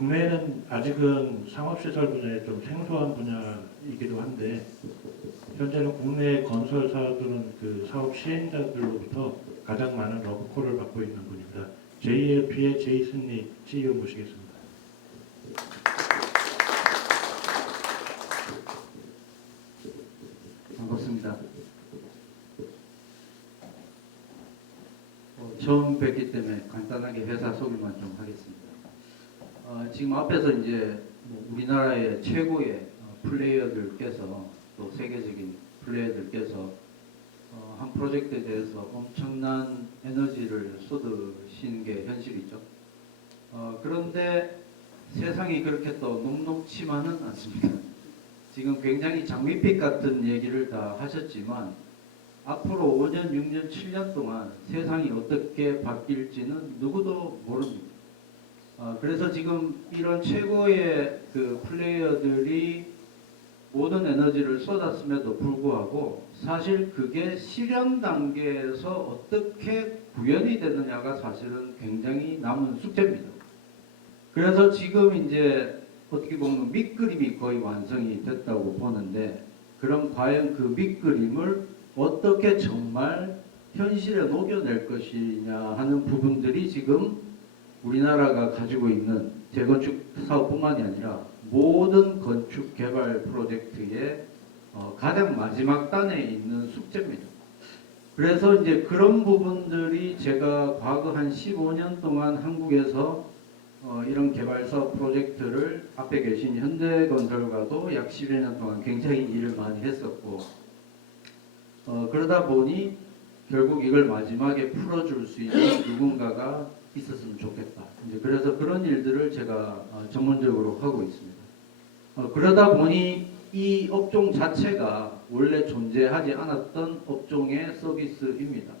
국내에는 아직은 상업시설 분야에 좀 생소한 분야이기도 한데 현재는 국내 건설사들은 그 사업 시행자들로부터 가장 많은 러브콜을 받고 있는 분입니다. JLP의 제이슨리 CEO 모시겠습니다. 반갑습니다. 처음 뵙기 때문에 간단하게 회사 소개만 좀 하겠습니다. 지금 앞에서 이제 우리나라의 최고의 플레이어들께서 또 세계적인 플레이어들께서 한 프로젝트에 대해서 엄청난 에너지를 쏟으시는 게 현실이죠. 그런데 세상이 그렇게 또 녹록치만은 않습니다. 지금 굉장히 장밋빛 같은 얘기를 다 하셨지만 앞으로 5년, 6년, 7년 동안 세상이 어떻게 바뀔지는 누구도 모릅니다. 그래서 지금 이런 최고의 그 플레이어들이 모든 에너지를 쏟았음에도 불구하고 사실 그게 실현 단계에서 어떻게 구현이 되느냐가 사실은 굉장히 남은 숙제입니다. 그래서 지금 이제 어떻게 보면 밑그림이 거의 완성이 됐다고 보는데, 그럼 과연 그 밑그림을 어떻게 정말 현실에 녹여낼 것이냐 하는 부분들이 지금 우리나라가 가지고 있는 재건축 사업뿐만이 아니라 모든 건축 개발 프로젝트의 가장 마지막 단에 있는 숙제입니다. 그래서 이제 그런 부분들이 제가 과거 한 15년 동안 한국에서 이런 개발 사업 프로젝트를 앞에 계신 현대건설과도 약 11년 동안 굉장히 일을 많이 했었고, 그러다 보니 결국 이걸 마지막에 풀어줄 수 있는 누군가가 있었으면 좋겠다. 이제 그래서 그런 일들을 제가 전문적으로 하고 있습니다. 그러다 보니 이 업종 자체가 원래 존재하지 않았던 업종의 서비스입니다.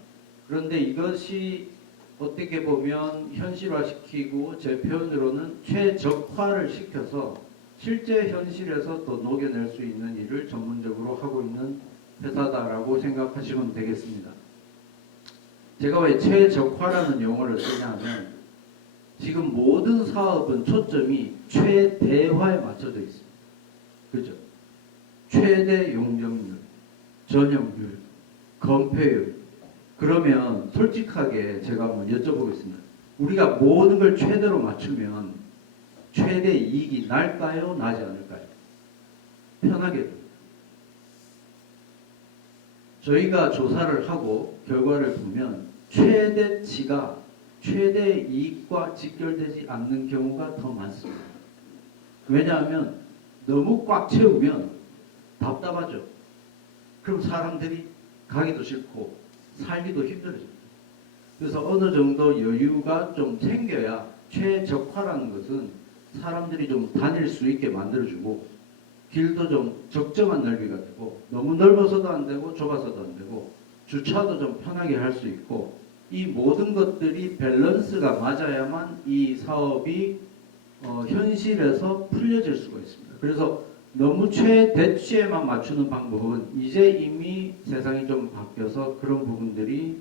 그런데 이것이 어떻게 보면 현실화시키고 제 표현으로는 최적화를 시켜서 실제 현실에서 또 녹여낼 수 있는 일을 전문적으로 하고 있는 회사다라고 생각하시면 되겠습니다. 제가 왜 최적화라는 용어를 쓰냐면 지금 모든 사업은 초점이 최대화에 맞춰져 있습니다. 그죠? 최대 용적률, 전용률, 건폐율. 그러면 솔직하게 제가 한번 여쭤보겠습니다. 우리가 모든 걸 최대로 맞추면 최대 이익이 날까요? 나지 않을까요? 편하게. 저희가 조사를 하고 결과를 보면 최대치가 최대 이익과 직결되지 않는 경우가 더 많습니다. 왜냐하면 너무 꽉 채우면 답답하죠. 그럼 사람들이 가기도 싫고 살기도 힘들어집니다. 그래서 어느 정도 여유가 좀 생겨야 최적화라는 것은 사람들이 좀 다닐 수 있게 만들어주고 길도 좀 적정한 넓이가 되고 너무 넓어서도 안 되고 좁아서도 안 되고 주차도 좀 편하게 할 수 있고 이 모든 것들이 밸런스가 맞아야만 이 사업이 현실에서 풀려질 수가 있습니다. 그래서 너무 최대치에만 맞추는 방법은 이제 이미 세상이 좀 바뀌어서 그런 부분들이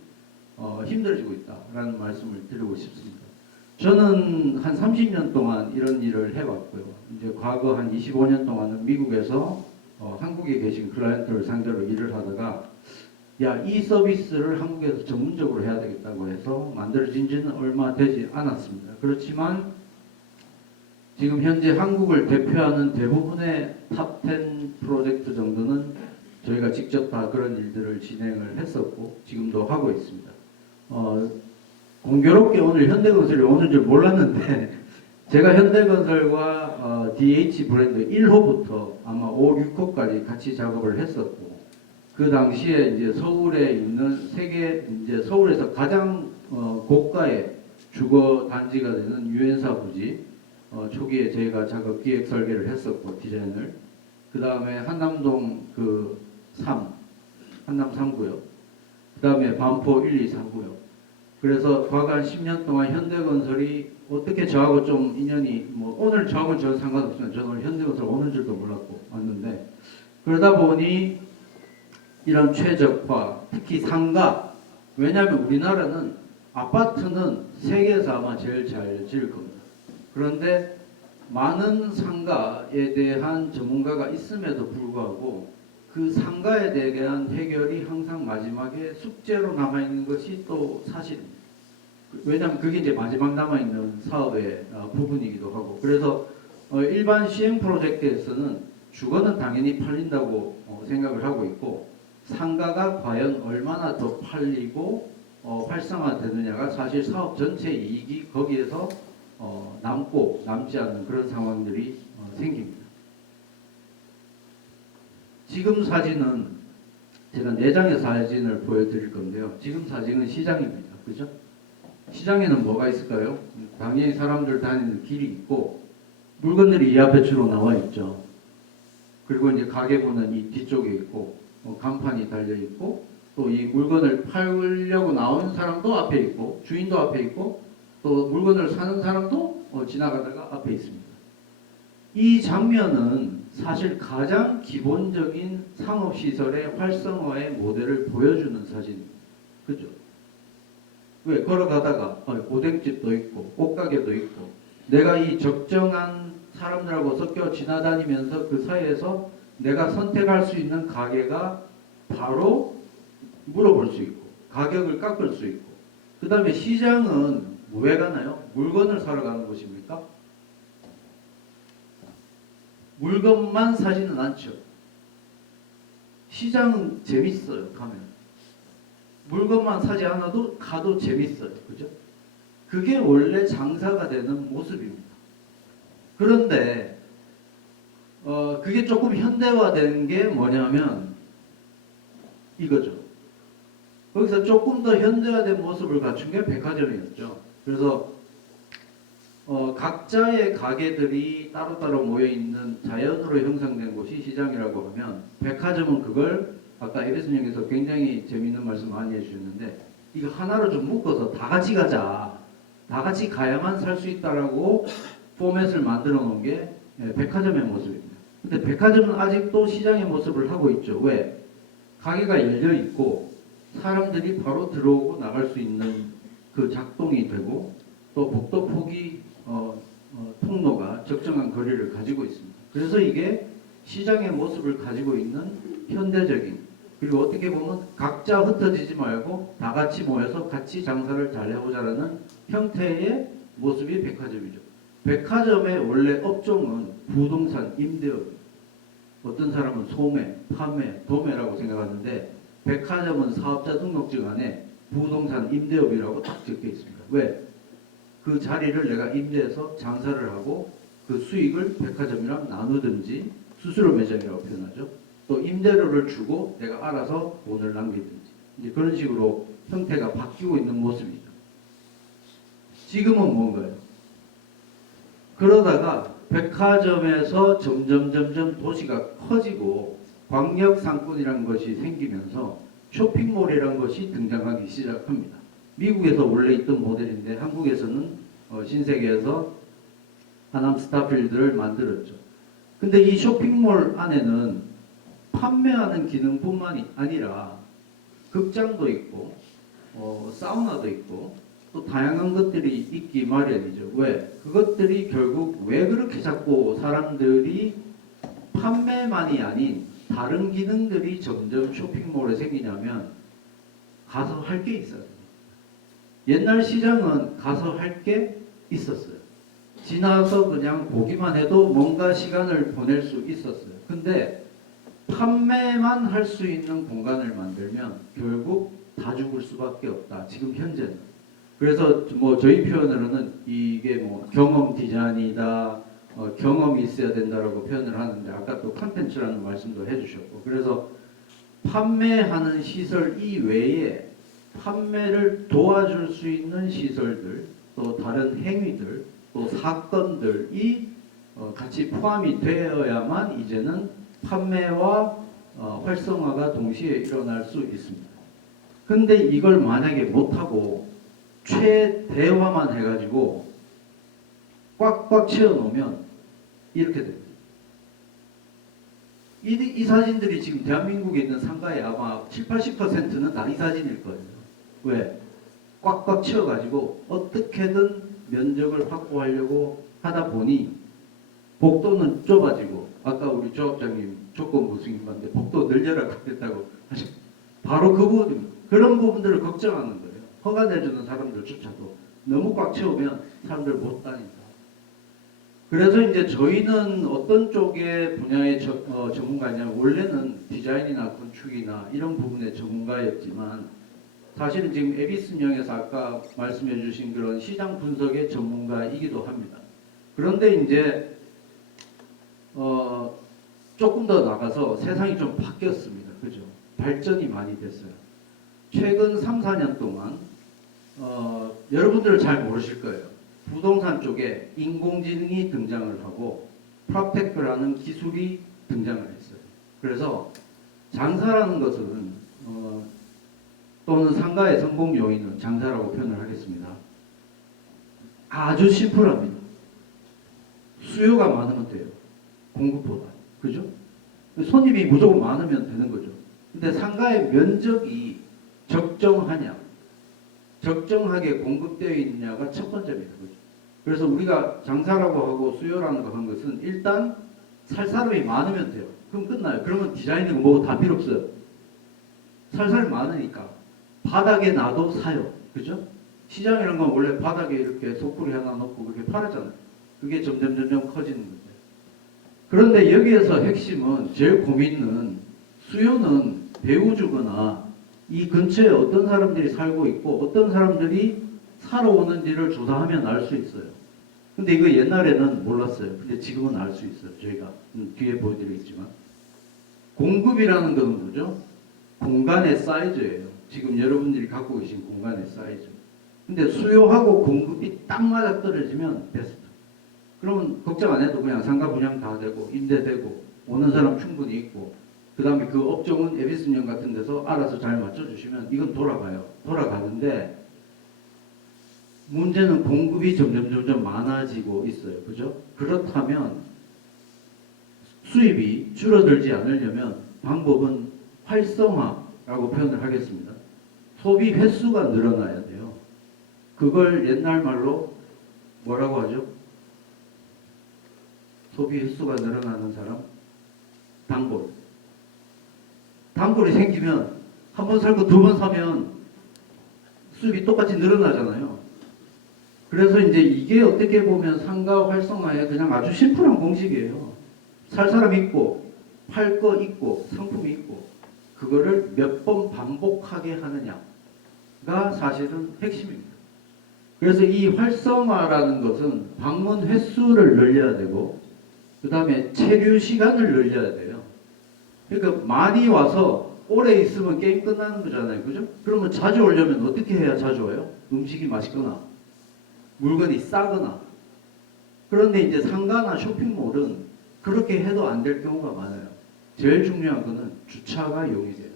힘들어지고 있다라는 말씀을 드리고 싶습니다. 저는 한 30년 동안 이런 일을 해왔고요. 이제 과거 한 25년 동안은 미국에서 한국에 계신 클라이언트를 상대로 일을 하다가 이 서비스를 한국에서 전문적으로 해야 되겠다고 해서 만들어진 지는 얼마 되지 않았습니다. 그렇지만 지금 현재 한국을 대표하는 대부분의 탑10 프로젝트 정도는 저희가 직접 다 그런 일들을 진행을 했었고 지금도 하고 있습니다. 공교롭게 오늘 현대건설이 오는 줄 몰랐는데 제가 현대건설과 DH 브랜드 1호부터 아마 5, 6호까지 같이 작업을 했었고 그 당시에 이제 서울에 있는 이제 서울에서 가장 고가의 주거 단지가 되는 유엔사 부지 초기에 저희가 작업 기획 설계를 했었고 디자인을 그 다음에 한남동 한남 3구역 그 다음에 반포 1, 2, 3구역 그래서 과거 한 10년 동안 현대건설이 어떻게 저하고 좀 인연이 오늘 저하고는 전 상관없습니다. 저는 오늘 현대건설 오는 줄도 몰랐고 왔는데 그러다 보니 이런 최적화 특히 상가 왜냐하면 우리나라는 아파트는 세계에서 아마 제일 잘 지을 겁니다. 그런데 많은 상가에 대한 전문가가 있음에도 불구하고 그 상가에 대한 해결이 항상 마지막에 숙제로 남아있는 것이 또 사실입니다. 왜냐하면 그게 이제 마지막 남아있는 사업의 부분이기도 하고, 그래서 일반 시행 프로젝트에서는 주거는 당연히 팔린다고 생각을 하고 있고, 상가가 과연 얼마나 더 팔리고 활성화되느냐가 사실 사업 전체 이익이 거기에서 남고 남지 않는 그런 상황들이 생깁니다. 지금 사진은 제가 4장의 사진을 보여드릴 건데요. 지금 사진은 시장입니다. 그죠? 시장에는 뭐가 있을까요? 당연히 사람들 다니는 길이 있고 물건들이 이 앞에 주로 나와 있죠. 그리고 이제 가게보는 이 뒤쪽에 있고 간판이 달려 있고 또 이 물건을 팔려고 나오는 사람도 앞에 있고 주인도 앞에 있고 또 물건을 사는 사람도 지나가다가 앞에 있습니다. 이 장면은 사실 가장 기본적인 상업시설의 활성화의 모델을 보여주는 사진입니다. 그죠? 왜? 걸어가다가 오뎅집도 있고 꽃가게도 있고 내가 이 적정한 사람들하고 섞여 지나다니면서 그 사이에서 내가 선택할 수 있는 가게가 바로 물어볼 수 있고 가격을 깎을 수 있고, 그 다음에 시장은 왜 가나요? 물건을 사러 가는 곳입니까? 물건만 사지는 않죠. 시장은 재밌어요. 가면 물건만 사지 않아도 가도 재밌어요. 그죠? 그게 원래 장사가 되는 모습입니다. 그런데 그게 조금 현대화된 게 뭐냐면 이거죠. 거기서 조금 더 현대화된 모습을 갖춘 게 백화점이었죠. 그래서 각자의 가게들이 따로따로 모여있는 자연으로 형성된 곳이 시장이라고 하면, 백화점은 그걸 아까 에베스님께서 굉장히 재미있는 말씀 많이 해주셨는데, 이거 하나로 좀 묶어서 다 같이 가자, 다 같이 가야만 살 수 있다라고 포맷을 만들어 놓은 게 백화점의 모습입니다. 근데 백화점은 아직도 시장의 모습을 하고 있죠. 왜? 가게가 열려 있고 사람들이 바로 들어오고 나갈 수 있는 그 작동이 되고, 또 복도 폭이 통로가 적정한 거리를 가지고 있습니다. 그래서 이게 시장의 모습을 가지고 있는 현대적인, 그리고 어떻게 보면 각자 흩어지지 말고 다 같이 모여서 같이 장사를 잘 해보자라는 형태의 모습이 백화점이죠. 백화점의 원래 업종은 부동산 임대업, 어떤 사람은 소매, 판매, 도매라고 생각하는데 백화점은 사업자 등록증 안에 부동산 임대업이라고 딱 적혀 있습니다. 왜? 그 자리를 내가 임대해서 장사를 하고 그 수익을 백화점이랑 나누든지, 수수료 매장이라고 표현하죠. 또 임대료를 주고 내가 알아서 돈을 남기든지, 이제 그런 식으로 형태가 바뀌고 있는 모습이죠. 지금은 뭔가요? 그러다가 백화점에서 점점 도시가 커지고 광역 상권이라는 것이 생기면서 쇼핑몰이라는 것이 등장하기 시작합니다. 미국에서 원래 있던 모델인데 한국에서는 신세계에서 하남 스타필드를 만들었죠. 근데 이 쇼핑몰 안에는 판매하는 기능뿐만이 아니라 극장도 있고 사우나도 있고 또 다양한 것들이 있기 마련이죠. 왜? 그것들이 결국 왜 그렇게 자꾸 사람들이 판매만이 아닌 다른 기능들이 점점 쇼핑몰에 생기냐면 가서 할 게 있어요. 옛날 시장은 가서 할 게 있었어요. 지나서 그냥 보기만 해도 뭔가 시간을 보낼 수 있었어요. 근데 판매만 할 수 있는 공간을 만들면 결국 다 죽을 수밖에 없다. 지금 현재는. 그래서 뭐 저희 표현으로는 이게 뭐 경험 디자인이다, 경험이 있어야 된다라고 표현을 하는데, 아까 또 컨텐츠라는 말씀도 해주셨고, 그래서 판매하는 시설 이외에 판매를 도와줄 수 있는 시설들, 또 다른 행위들, 또 사건들이 같이 포함이 되어야만 이제는 판매와 활성화가 동시에 일어날 수 있습니다. 근데 이걸 만약에 못하고 최대화만 해가지고 꽉꽉 채워놓으면 이렇게 됩니다. 이 사진들이 지금 대한민국에 있는 상가의 아마 70~80%는 다 이 사진일 거예요. 왜? 꽉꽉 채워가지고 어떻게든 면적을 확보하려고 하다 보니 복도는 좁아지고 아까 우리 조합장님 조건부 승인받는데 복도 늘려라고 했다고 하죠. 바로 그 부분입니다. 그런 부분들을 걱정하는 거예요. 허가 내주는 사람들조차도 너무 꽉 채우면 사람들 못 다닌다. 그래서 이제 저희는 어떤 쪽의 분야의 전문가냐면 원래는 디자인이나 건축이나 이런 부분의 전문가였지만 사실은 지금 에비슨영에서 아까 말씀해 주신 그런 시장 분석의 전문가이기도 합니다. 그런데 이제 조금 더 나가서 세상이 좀 바뀌었습니다. 그죠? 발전이 많이 됐어요. 최근 3, 4년 동안 여러분들은 잘 모르실 거예요. 부동산 쪽에 인공지능이 등장을 하고 프롭텍터라는 기술이 등장을 했어요. 그래서 장사라는 것은 또는 상가의 성공 요인은 장사라고 표현을 하겠습니다. 아주 심플합니다. 수요가 많으면 돼요. 공급보다. 그죠? 손님이 무조건 많으면 되는 거죠. 근데 상가의 면적이 적정하냐, 적정하게 공급되어 있느냐가 첫 번째입니다. 그죠? 그래서 우리가 장사라고 하고 수요라는 거 한 것은 일단 살 사람이 많으면 돼요. 그럼 끝나요. 그러면 디자인이고 뭐고 다 필요 없어요. 살 사람이 많으니까 바닥에 놔도 사요. 그죠? 시장이라는 건 원래 바닥에 이렇게 소쿠리 하나 놓고 그렇게 팔았잖아요. 그게 점점 커지는 거죠. 그런데 여기에서 핵심은 제일 고민은 수요는 배우주거나 이 근처에 어떤 사람들이 살고 있고 어떤 사람들이 사러 오는지를 조사하면 알 수 있어요. 근데 이거 옛날에는 몰랐어요. 근데 지금은 알 수 있어요. 저희가 뒤에 보여드리겠지만 공급이라는 것은 뭐죠? 공간의 사이즈예요. 지금 여러분들이 갖고 계신 공간의 사이즈. 근데 수요하고 공급이 딱 맞아 떨어지면 베스트. 그러면 걱정 안 해도 그냥 상가 분양 다 되고 임대되고 오는 사람 충분히 있고 그 다음에 그 업종은 에비슨영 같은 데서 알아서 잘 맞춰주시면 이건 돌아가요. 돌아가는데 문제는 공급이 점점 많아지고 있어요. 그죠? 그렇다면 수입이 줄어들지 않으려면 방법은 활성화라고 표현을 하겠습니다. 소비 횟수가 늘어나야 돼요. 그걸 옛날 말로 뭐라고 하죠? 소비 횟수가 늘어나는 사람? 단골. 단골이 생기면 한 번 살고 두 번 사면 수입이 똑같이 늘어나잖아요. 그래서 이제 이게 어떻게 보면 상가 활성화의 그냥 아주 심플한 공식이에요. 살 사람 있고 팔 거 있고 상품이 있고 그거를 몇 번 반복하게 하느냐가 사실은 핵심입니다. 그래서 이 활성화라는 것은 방문 횟수를 늘려야 되고 그 다음에 체류 시간을 늘려야 돼요. 그러니까 많이 와서 오래 있으면 게임 끝나는 거잖아요. 그죠? 그러면 자주 오려면 어떻게 해야 자주 와요? 음식이 맛있거나 물건이 싸거나. 그런데 이제 상가나 쇼핑몰은 그렇게 해도 안 될 경우가 많아요. 제일 중요한 거는 주차가 용이돼요.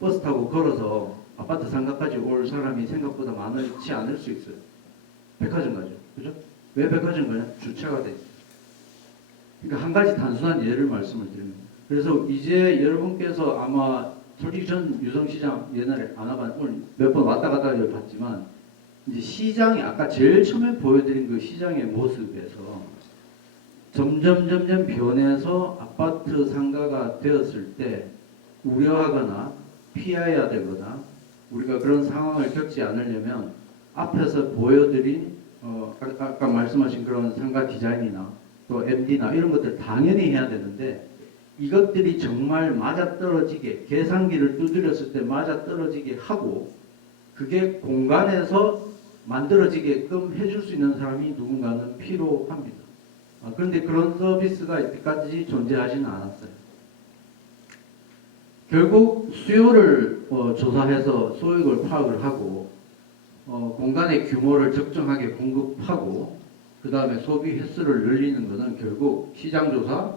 버스 타고 걸어서 아파트 상가까지 올 사람이 생각보다 많지 않을 수 있어요. 백화점 가죠. 그죠? 왜 백화점 가냐? 주차가 돼 있어요. 그러니까 한 가지 단순한 예를 말씀을 드립니다. 그래서 이제 여러분께서 아마 솔직히 전 유성시장 옛날에 안 와봤, 오늘 몇 번 왔다 갔다 봤지만 이제 시장이 아까 제일 처음에 보여드린 그 시장의 모습에서 점점 변해서 아파트 상가가 되었을 때 우려하거나 피해야 되거나 우리가 그런 상황을 겪지 않으려면 앞에서 보여드린 아까 말씀하신 그런 상가 디자인이나 또 MD나 이런 것들 당연히 해야 되는데 이것들이 정말 맞아떨어지게 계산기를 두드렸을 때 맞아떨어지게 하고 그게 공간에서 만들어지게끔 해줄 수 있는 사람이 누군가는 필요합니다. 그런데 그런 서비스가 이때까지 존재하지는 않았어요. 결국 수요를 조사해서 소액을 파악을 하고 공간의 규모를 적정하게 공급하고 그 다음에 소비 횟수를 늘리는 것은 결국 시장조사,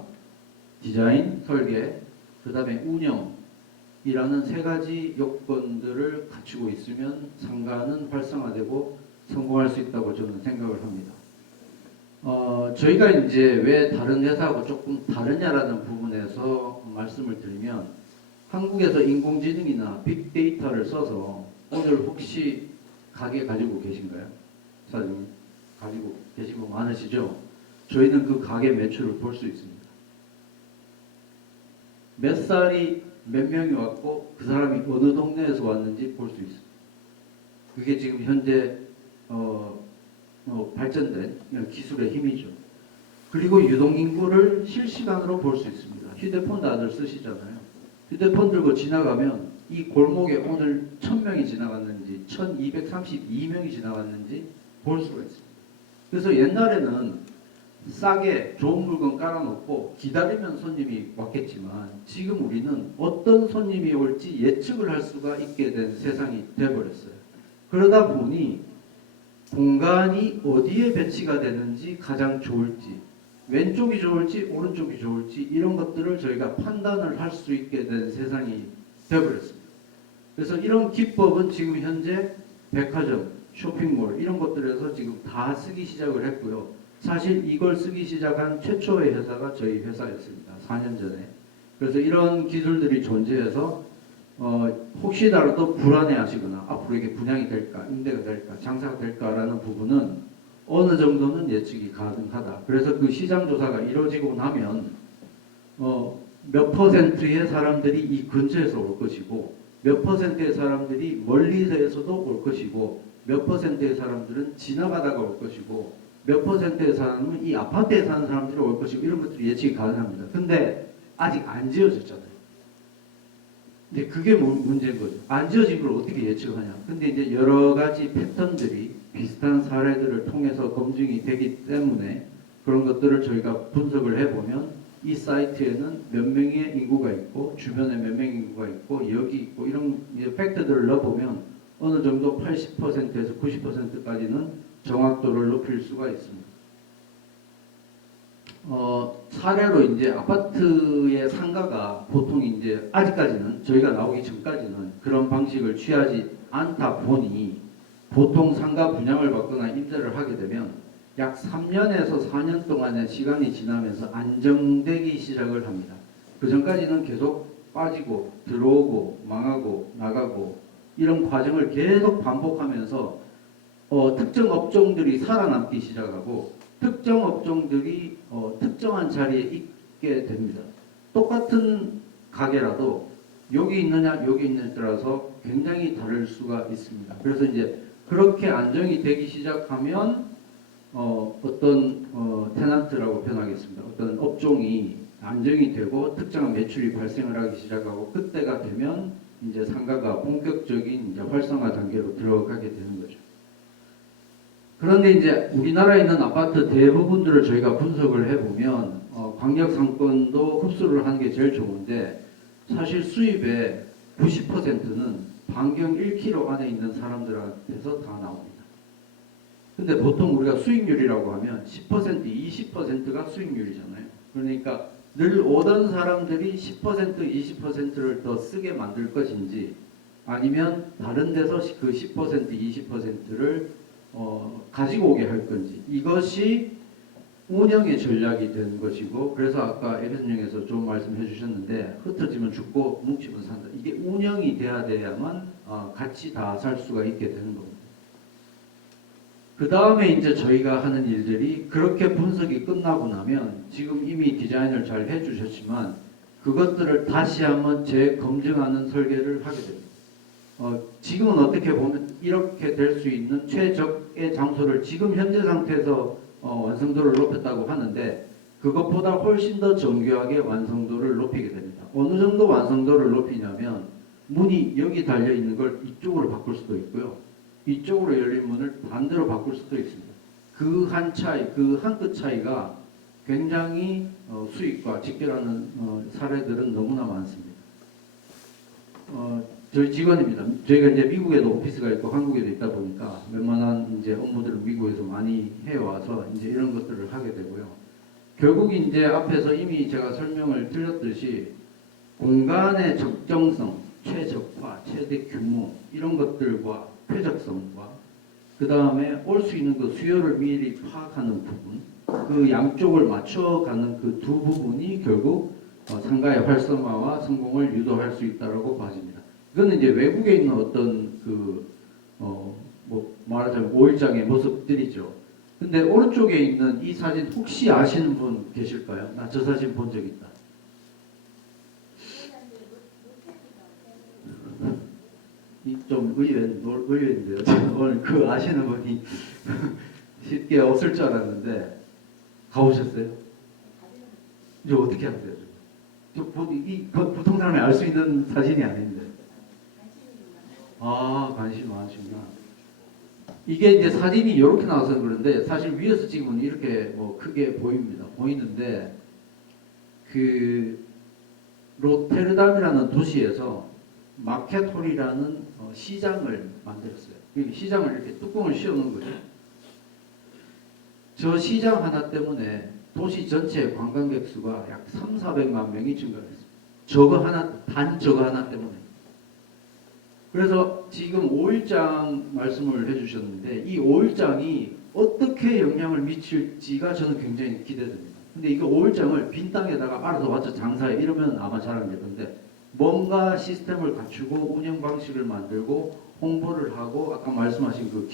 디자인, 설계, 그 다음에 운영이라는 세 가지 요건들을 갖추고 있으면 상가는 활성화되고 성공할 수 있다고 저는 생각을 합니다. 저희가 이제 왜 다른 회사하고 조금 다르냐라는 부분에서 말씀을 드리면 한국에서 인공지능이나 빅데이터를 써서 오늘 혹시 가게 가지고 계신가요? 사장님 가지고 계신 분 많으시죠? 저희는 그 가게 매출을 볼 수 있습니다. 몇 살이 몇 명이 왔고 그 사람이 어느 동네에서 왔는지 볼 수 있습니다. 그게 지금 현재 발전된 기술의 힘이죠. 그리고 유동인구를 실시간으로 볼 수 있습니다. 휴대폰 다들 쓰시잖아요. 휴대폰 들고 지나가면 이 골목에 오늘 1000명이 지나갔는지 1232명이 지나갔는지 볼 수가 있습니다. 그래서 옛날에는 싸게 좋은 물건 깔아놓고 기다리면 손님이 왔겠지만 지금 우리는 어떤 손님이 올지 예측을 할 수가 있게 된 세상이 돼버렸어요. 그러다 보니 공간이 어디에 배치가 되는지 가장 좋을지, 왼쪽이 좋을지 오른쪽이 좋을지 이런 것들을 저희가 판단을 할 수 있게 된 세상이 되어버렸습니다. 그래서 이런 기법은 지금 현재 백화점, 쇼핑몰 이런 것들에서 지금 다 쓰기 시작을 했고요. 사실 이걸 쓰기 시작한 최초의 회사가 저희 회사였습니다. 4년 전에. 그래서 이런 기술들이 존재해서 혹시라도 불안해하시거나 앞으로 이게 분양이 될까, 임대가 될까, 장사가 될까라는 부분은 어느 정도는 예측이 가능하다. 그래서 그 시장 조사가 이루어지고 나면 몇 퍼센트의 사람들이 이 근처에서 올 것이고 몇 퍼센트의 사람들이 멀리서에서도 올 것이고 몇 퍼센트의 사람들은 지나가다가 올 것이고 몇 퍼센트의 사람은 이 아파트에 사는 사람들이 올 것이고 이런 것들이 예측이 가능합니다. 근데 아직 안 지어졌잖아요. 근데 그게 문제인 거죠. 안 지어진 걸 어떻게 예측하냐. 근데 이제 여러 가지 패턴들이 비슷한 사례들을 통해서 검증이 되기 때문에 그런 것들을 저희가 분석을 해보면 이 사이트에는 몇 명의 인구가 있고 주변에 몇 명의 인구가 있고 여기 있고 이런 팩트들을 넣어보면 어느 정도 80%에서 90%까지는 정확도를 높일 수가 있습니다. 사례로 이제 아파트의 상가가 보통 이제 아직까지는 저희가 나오기 전까지는 그런 방식을 취하지 않다 보니 보통 상가 분양을 받거나 임대를 하게 되면 약 3년에서 4년 동안의 시간이 지나면서 안정되기 시작을 합니다. 그 전까지는 계속 빠지고 들어오고 망하고 나가고 이런 과정을 계속 반복하면서 특정 업종들이 살아남기 시작하고 특정 업종들이 특정한 자리에 있게 됩니다. 똑같은 가게라도 여기 있느냐 여기 있느냐에 따라서 굉장히 다를 수가 있습니다. 그래서 이제 그렇게 안정이 되기 시작하면 어떤 테넌트라고 표현하겠습니다. 어떤 업종이 안정이 되고 특정한 매출이 발생을 하기 시작하고 그때가 되면 이제 상가가 본격적인 이제 활성화 단계로 들어가게 되는 거죠. 그런데 이제 우리나라에 있는 아파트 대부분들을 저희가 분석을 해보면 광역 상권도 흡수를 하는 게 제일 좋은데 사실 수입의 90%는 반경 1km 안에 있는 사람들한테서 다 나옵니다. 근데 보통 우리가 수익률이라고 하면 10%, 20%가 수익률이잖아요. 그러니까 늘 오던 사람들이 10%, 20%를 더 쓰게 만들 것인지 아니면 다른 데서 그 10%, 20%를 가지고 오게 할 건지 이것이 운영의 전략이 되는 것이고 그래서 아까 에베슨형에서 좋은 말씀 해주셨는데 흩어지면 죽고 뭉치면 산다. 이게 운영이 돼야만 같이 다 살 수가 있게 되는 겁니다. 그 다음에 이제 저희가 하는 일들이 그렇게 분석이 끝나고 나면 지금 이미 디자인을 잘 해주셨지만 그것들을 다시 한번 재검증하는 설계를 하게 됩니다. 지금은 어떻게 보면 이렇게 될 수 있는 최적의 장소를 지금 현재 상태에서 완성도를 높였다고 하는데 그것보다 훨씬 더 정교하게 완성도를 높이게 됩니다. 어느 정도 완성도를 높이냐면 문이 여기 달려 있는 걸 이쪽으로 바꿀 수도 있고요. 이쪽으로 열린 문을 반대로 바꿀 수도 있습니다. 그 한 차이, 그 한 끗 차이가 굉장히 수익과 직결하는 사례들은 너무나 많습니다. 저희 직원입니다. 저희가 이제 미국에도 오피스가 있고 한국에도 있다 보니까 웬만한 이제 업무들을 미국에서 많이 해와서 이제 이런 것들을 하게 되고요. 결국 이제 앞에서 이미 제가 설명을 드렸듯이 공간의 적정성, 최적화, 최대 규모 이런 것들과 쾌적성과 그 다음에 올 수 있는 그 수요를 미리 파악하는 부분, 그 양쪽을 맞춰가는 그 두 부분이 결국 상가의 활성화와 성공을 유도할 수 있다라고 봐집니다. 이거는 이제 외국에 있는 어떤 뭐 말하자면 5일장의 모습들이죠. 근데 오른쪽에 있는 이 사진 혹시 아시는 분 계실까요? 나 저 사진 본 적 있다. 이 좀 의외인데요. 제가 오늘 그 아시는 분이 쉽게 없을 줄 알았는데 가보셨어요? 이제 어떻게 하세요? 보통 사람이 알 수 있는 사진이 아닌데. 아, 관심 많으시구나. 이게 이제 사진이 이렇게 나와서 그런데 사실 위에서 찍으면 이렇게 뭐 크게 보입니다. 보이는데 그 로테르담이라는 도시에서 마켓홀이라는 시장을 만들었어요. 그 시장을 이렇게 뚜껑을 씌워놓은 거죠. 저 시장 하나 때문에 도시 전체 관광객 수가 약 3,400만 명이 증가했습니다. 단 저거 하나 때문에. 그래서 지금 5일장 말씀을 해주셨는데 이 5일장이 어떻게 영향을 미칠지가 저는 굉장히 기대됩니다. 근데 이거 5일장을 빈 땅에다가 알아서 와서 장사해 이러면 아마 잘 안 되는데 뭔가 시스템을 갖추고 운영 방식을 만들고 홍보를 하고 아까 말씀하신 그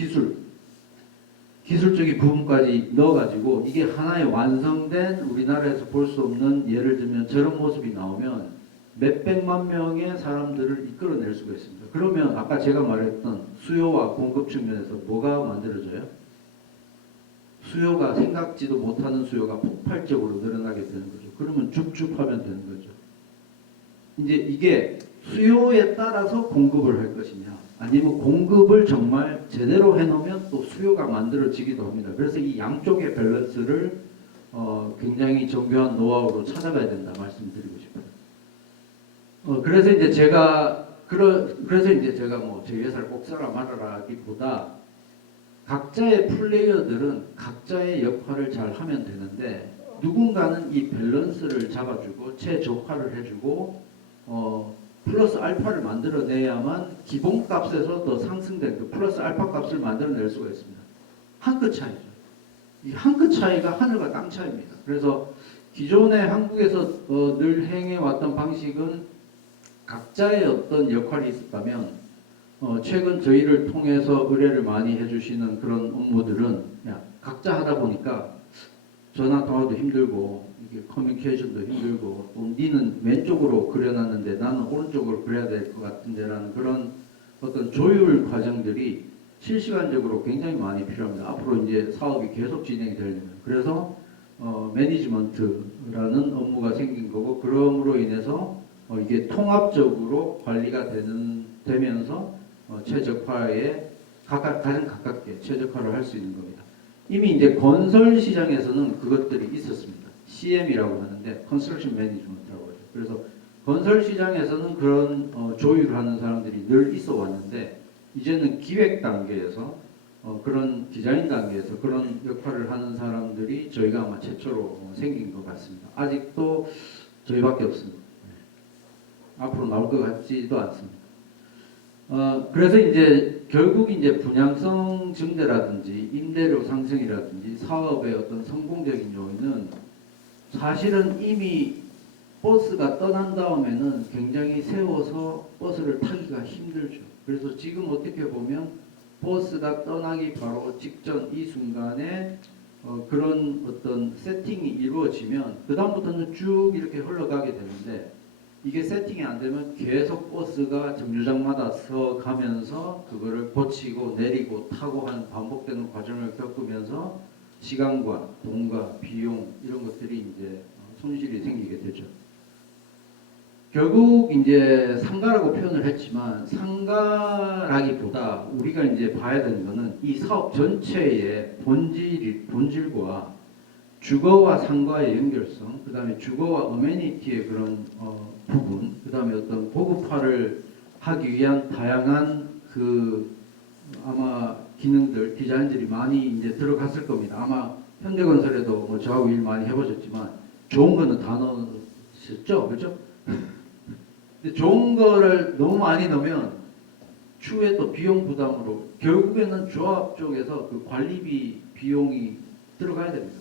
기술적인 부분까지 넣어가지고 이게 하나의 완성된 우리나라에서 볼 수 없는 예를 들면 저런 모습이 나오면 몇백만 명의 사람들을 이끌어낼 수가 있습니다. 그러면 아까 제가 말했던 수요와 공급 측면에서 뭐가 만들어져요? 수요가 생각지도 못하는 수요가 폭발적으로 늘어나게 되는 거죠. 그러면 줍줍하면 되는 거죠. 이제 이게 수요에 따라서 공급을 할 것이냐 아니면 공급을 정말 제대로 해놓으면 또 수요가 만들어지기도 합니다. 그래서 이 양쪽의 밸런스를 굉장히 정교한 노하우로 찾아가야 된다 말씀드리고 싶어요. 그래서 이제 제가 뭐 저희 회사를 꼭 써라 말아라기보다 각자의 플레이어들은 각자의 역할을 잘 하면 되는데 누군가는 이 밸런스를 잡아주고 최적화를 해주고 플러스 알파를 만들어내야만 기본값에서 더 상승된 그 플러스 알파 값을 만들어낼 수가 있습니다. 한 끗 차이죠. 이 한 끗 차이가 하늘과 땅 차이입니다. 그래서 기존에 한국에서 늘 행해왔던 방식은 각자의 어떤 역할이 있었다면 최근 저희를 통해서 의뢰를 많이 해주시는 그런 업무들은 각자 하다 보니까 전화 통화도 힘들고 이게 커뮤니케이션도 힘들고 또 니는 왼쪽으로 그려놨는데 나는 오른쪽으로 그려야 될 것 같은데라는 그런 어떤 조율 과정들이 실시간적으로 굉장히 많이 필요합니다. 앞으로 이제 사업이 계속 진행이 되려면 그래서 매니지먼트라는 업무가 생긴 거고 그럼으로 인해서 이게 통합적으로 관리가 되면서 최적화에 가장 가깝게 최적화를 할 수 있는 겁니다. 이미 이제 건설 시장에서는 그것들이 있었습니다. CM이라고 하는데 Construction Management라고 하죠. 그래서 건설 시장에서는 그런 조율을 하는 사람들이 늘 있어 왔는데 이제는 기획 단계에서 그런 디자인 단계에서 그런 역할을 하는 사람들이 저희가 아마 최초로 생긴 것 같습니다. 아직도 저희밖에 없습니다. 앞으로 나올 것 같지도 않습니다. 그래서 이제 결국 이제 분양성 증대라든지 임대료 상승이라든지 사업의 어떤 성공적인 요인은 사실은 이미 버스가 떠난 다음에는 굉장히 세워서 버스를 타기가 힘들죠. 그래서 지금 어떻게 보면 버스가 떠나기 바로 직전 이 순간에 그런 어떤 세팅이 이루어지면 그 다음부터는 쭉 이렇게 흘러가게 되는데 이게 세팅이 안 되면 계속 버스가 정류장마다 서 가면서 그거를 고치고 내리고 타고 하는 반복되는 과정을 겪으면서 시간과 돈과 비용 이런 것들이 이제 손실이 생기게 되죠. 결국 이제 상가라고 표현을 했지만 상가라기보다 우리가 이제 봐야 되는 거는 이 사업 전체의 본질과 주거와 상가의 연결성, 그 다음에 주거와 어메니티의 그런 부분, 그 다음에 어떤 고급화를 하기 위한 다양한 그 아마 기능들, 디자인들이 많이 이제 들어갔을 겁니다. 아마 현대건설에도 뭐 저하고 일 많이 해보셨지만 좋은 거는 다 넣으셨죠, 그렇죠? 근데 좋은 거를 너무 많이 넣으면 추후에 또 비용 부담으로 결국에는 조합 쪽에서 그 관리비 비용이 들어가야 됩니다.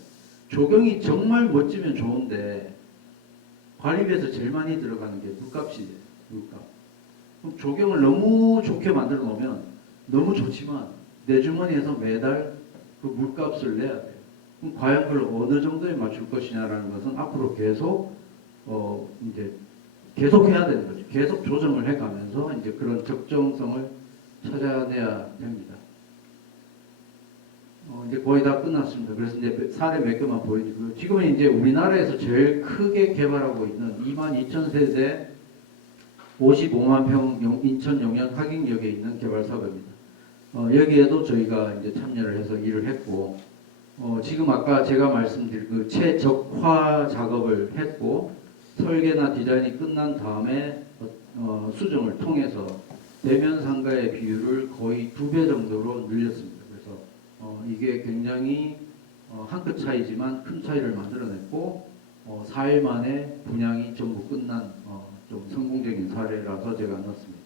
조경이 정말 멋지면 좋은데 관리비에서 제일 많이 들어가는 게 물값이에요. 물값. 그럼 조경을 너무 좋게 만들어 놓으면 너무 좋지만 내 주머니에서 매달 그 물값을 내야 돼요. 그럼 과연 그걸 어느 정도에 맞출 것이냐라는 것은 앞으로 계속 이제 계속 해야 되는 거죠. 계속 조정을 해가면서 이제 그런 적정성을 찾아내야 됩니다. 이제 거의 다 끝났습니다. 그래서 이제 사례 몇 개만 보여드리고요. 지금은 이제 우리나라에서 제일 크게 개발하고 있는 22,000세대 55만 평 인천 용현 하객역에 있는 개발 사업입니다. 여기에도 저희가 이제 참여를 해서 일을 했고, 지금 아까 제가 말씀드린 그 최적화 작업을 했고, 설계나 디자인이 끝난 다음에 수정을 통해서 대면 상가의 비율을 거의 2배 정도로 늘렸습니다. 그래서 이게 굉장히 한 끗 차이지만 큰 차이를 만들어냈고 4일 만에 분양이 전부 끝난 좀 성공적인 사례라서 제가 넣었습니다.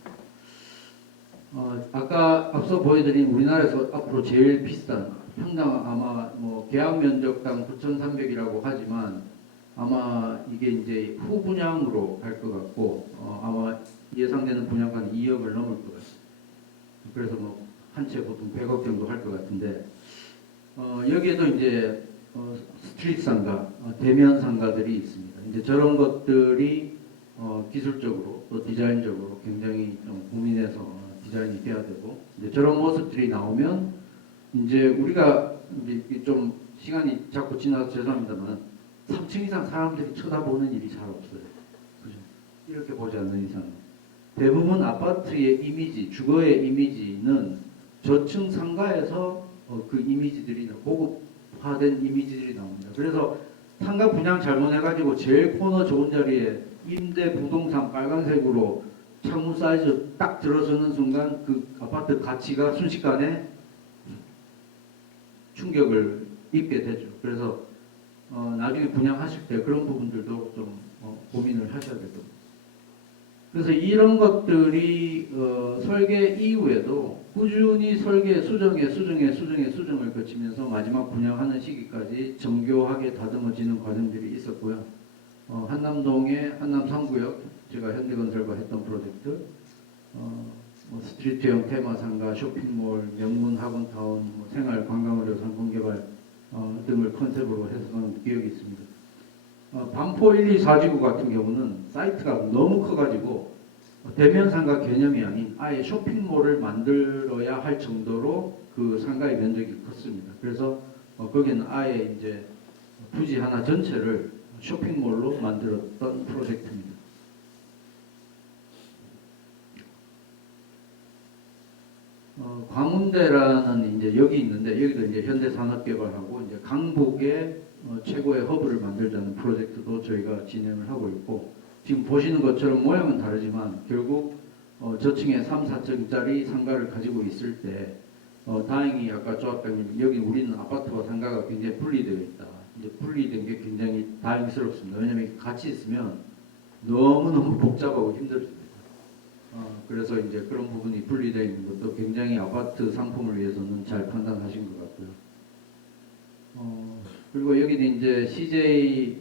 아까 앞서 보여드린 우리나라에서 앞으로 제일 비싼 평당 아마 뭐 계약 면적당 9,300이라고 하지만 아마 이게 이제 후분양으로 갈 것 같고 아마 예상되는 분양가는 2억을 넘을 것 같습니다. 그래서 뭐 한 채 보통 100억 정도 할 것 같은데 여기에도 이제 스트리트 상가, 대면 상가들이 있습니다. 이제 저런 것들이 기술적으로 또 디자인적으로 굉장히 좀 고민해서 디자인이 돼야 되고 이제 저런 모습들이 나오면 이제 우리가 이제 좀 시간이 자꾸 지나서 죄송합니다만 3층 이상 사람들이 쳐다보는 일이 잘 없어요. 그죠? 이렇게 보지 않는 이상 대부분 아파트의 이미지, 주거의 이미지는 저층 상가에서 그 이미지들이 고급화된 이미지들이 나옵니다. 그래서 상가 분양 잘못해가지고 제일 코너 좋은 자리에 임대 부동산 빨간색으로 창문 사이즈 딱 들어서는 순간 그 아파트 가치가 순식간에 충격을 입게 되죠. 그래서 나중에 분양하실 때 그런 부분들도 좀 고민을 하셔야 될 겁니다. 그래서 이런 것들이 설계 이후에도 꾸준히 설계 수정을 거치면서 마지막 분양하는 시기까지 정교하게 다듬어지는 과정들이 있었고요. 한남동의 한남 3구역 제가 현대건설과 했던 프로젝트, 뭐 스트리트형 테마상가, 쇼핑몰, 명문 학원타운, 뭐 생활 관광의료 상권개발 등을 컨셉으로 해서는 기억이 있습니다. 반포 1, 2, 4지구 같은 경우는 사이트가 너무 커가지고 대면 상가 개념이 아닌 아예 쇼핑몰을 만들어야 할 정도로 그 상가의 면적이 컸습니다. 그래서 거기는 아예 이제 부지 하나 전체를 쇼핑몰로 만들었던 프로젝트입니다. 광운대라는 이제 여기 있는데 여기도 이제 현대산업개발하고 이제 강북에 최고의 허브를 만들자는 프로젝트도 저희가 진행을 하고 있고 지금 보시는 것처럼 모양은 다르지만 결국 저층에 3, 4층짜리 상가를 가지고 있을 때 다행히 아까 조합장님 여기 우리는 아파트와 상가가 굉장히 분리되어 있다. 이제 분리된 게 굉장히 다행스럽습니다. 왜냐하면 같이 있으면 너무너무 복잡하고 힘들습니다. 그래서 이제 그런 부분이 분리되어 있는 것도 굉장히 아파트 상품을 위해서는 잘 판단하신 것 같고요. 그리고 여기는 이제 CJ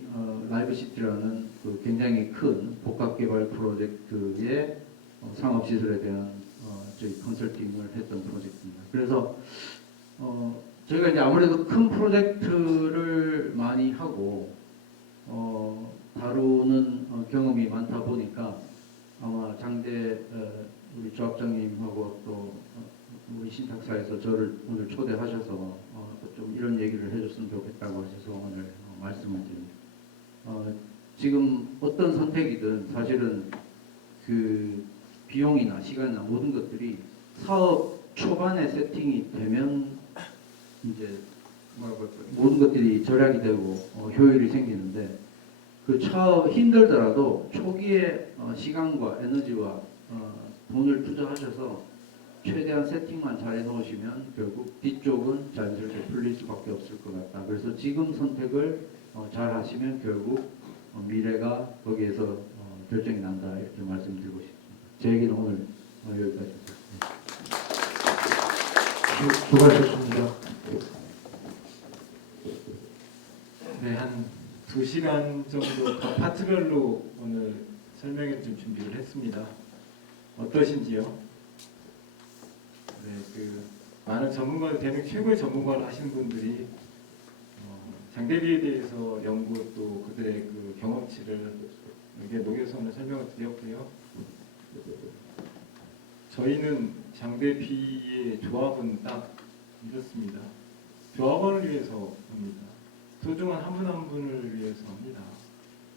라이브시티라는 그 굉장히 큰 복합개발 프로젝트의 상업시설에 대한 저희 컨설팅을 했던 프로젝트입니다. 그래서 저희가 이제 아무래도 큰 프로젝트를 많이 하고 다루는 경험이 많다 보니까 아마 장대 우리 조합장님하고 또 우리 신탁사에서 저를 오늘 초대하셔서 좀 이런 얘기를 해줬으면 좋겠다고 하셔서 오늘 말씀을 드립니다. 지금 어떤 선택이든 사실은 그 비용이나 시간이나 모든 것들이 사업 초반에 세팅이 되면 이제 뭐라고 할까요? 모든 것들이 절약이 되고 효율이 생기는데 그 처음 힘들더라도 초기에 시간과 에너지와 돈을 투자하셔서 최대한 세팅만 잘 해놓으시면 결국 뒤쪽은 자연스럽게 풀릴 수밖에 없을 것 같다. 그래서 지금 선택을 잘 하시면 결국 미래가 거기에서 결정이 난다 이렇게 말씀드리고 싶습니다. 제 얘기는 오늘 여기까지입니다. 수고하셨습니다. 네, 한 2시간 정도 각 파트별로 오늘 설명회 좀 준비를 했습니다. 어떠신지요? 네, 많은 전문가들, 대한민국 최고의 전문가를 하신 분들이 장대비에 대해서 연구 또 그들의 그 경험치를 여기에 녹여서 오늘 설명을 드렸고요. 저희는 장대비의 조합은 딱 이렇습니다. 조합원을 위해서 합니다. 소중한 한 분 한 분을 위해서 합니다.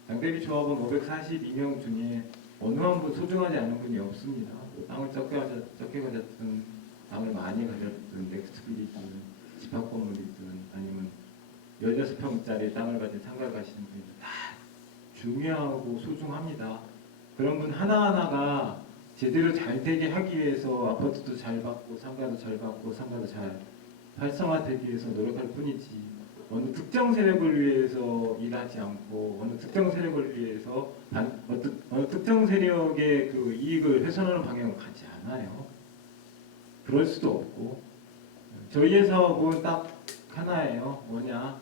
장대비 조합원 542명 중에 어느 한 분 소중하지 않은 분이 없습니다. 땅을 적게 가졌든 땅을 많이 가졌든 넥스트빌이든 집합 건물이든 아니면 16평짜리 땅을 가진 상가를 가시는 분들 다 중요하고 소중합니다. 그런 분 하나하나가 제대로 잘 되게 하기 위해서 아파트도 잘 받고 상가도 잘 받고 상가도 잘 활성화되기 위해서 노력할 뿐이지 어느 특정 세력을 위해서 일하지 않고 어느 특정 세력을 위해서 어느 특정 세력의 그 이익을 훼손하는 방향으로 가지 않아요. 그럴 수도 없고 저희의 사업은 딱 하나예요. 뭐냐?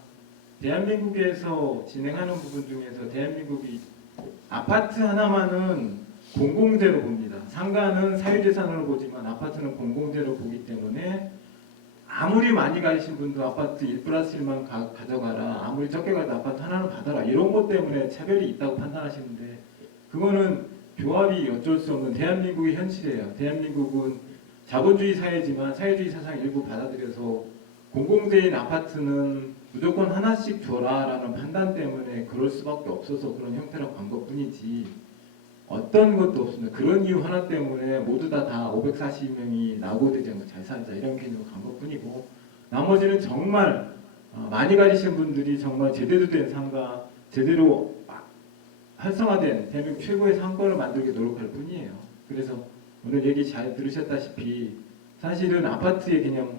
대한민국에서 진행하는 부분 중에서 대한민국이 아파트 하나만은 공공재로 봅니다. 상가는 사유재산으로 보지만 아파트는 공공재로 보기 때문에 아무리 많이 가신 분도 아파트 1+1만 가져가라. 아무리 적게 가도 아파트 하나는 받아라. 이런 것 때문에 차별이 있다고 판단하시는데 그거는 조합이 어쩔 수 없는 대한민국의 현실이에요. 대한민국은 자본주의 사회지만 사회주의 사상 일부 받아들여서 공공재인 아파트는 무조건 하나씩 줘라라는 판단 때문에 그럴 수밖에 없어서 그런 형태로 간 것뿐이지 어떤 것도 없습니다. 그런 이유 하나 때문에 모두 다 540명이 낙오되지 않고 잘 살자 이런 개념으로 간 것뿐이고 나머지는 정말 많이 가지신 분들이 정말 제대로 된 상가, 제대로 활성화된 대한민국 최고의 상권을 만들게 노력할 뿐이에요. 그래서 오늘 얘기 잘 들으셨다시피 사실은 아파트의 개념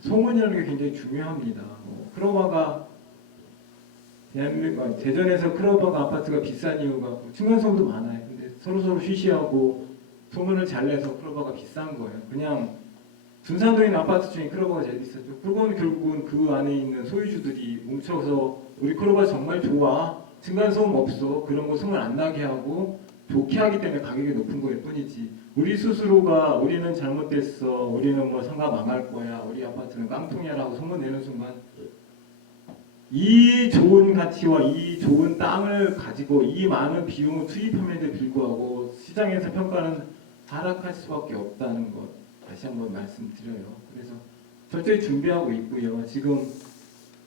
소문이라는 게 굉장히 중요합니다. 크로바가 대한민국 대전에서 크로바가 아파트가 비싼 이유가 층간소음도 많아요. 근데 서로 쉬쉬하고 소문을 잘 내서 크로바가 비싼 거예요. 그냥 둔산동에 있는 아파트 중에 크로바가 제일 비싸죠. 그건 결국은 그 안에 있는 소유주들이 뭉쳐서 우리 크로바 정말 좋아, 층간소음 없어, 그런 거 소문 안 나게 하고 좋게 하기 때문에 가격이 높은 거일 뿐이지. 우리 스스로가 우리는 잘못됐어, 우리는 뭐 상가 망할 거야, 우리 아파트는 깡통이야라고 소문 내는 순간 이 좋은 가치와 이 좋은 땅을 가지고 이 많은 비용을 투입함에도 불구하고 시장에서 평가는 하락할 수밖에 없다는 것 다시 한번 말씀드려요. 그래서 철저히 준비하고 있고요. 지금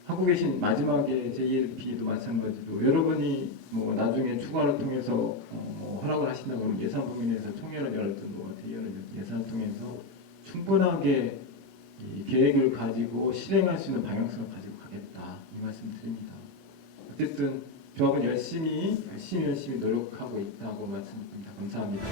하고 계신 마지막에 JLP도 마찬가지로 여러분이 뭐 나중에 추가를 통해서 허락을 하신다고 하면 예산 부분에서 총회를 열든 뭐 대의원을 예산을 통해서 충분하게 이 계획을 가지고 실행할 수 있는 방향성을 가지고 가겠다 이 말씀드립니다. 어쨌든 조합은 열심히 노력하고 있다고 말씀드립니다. 감사합니다.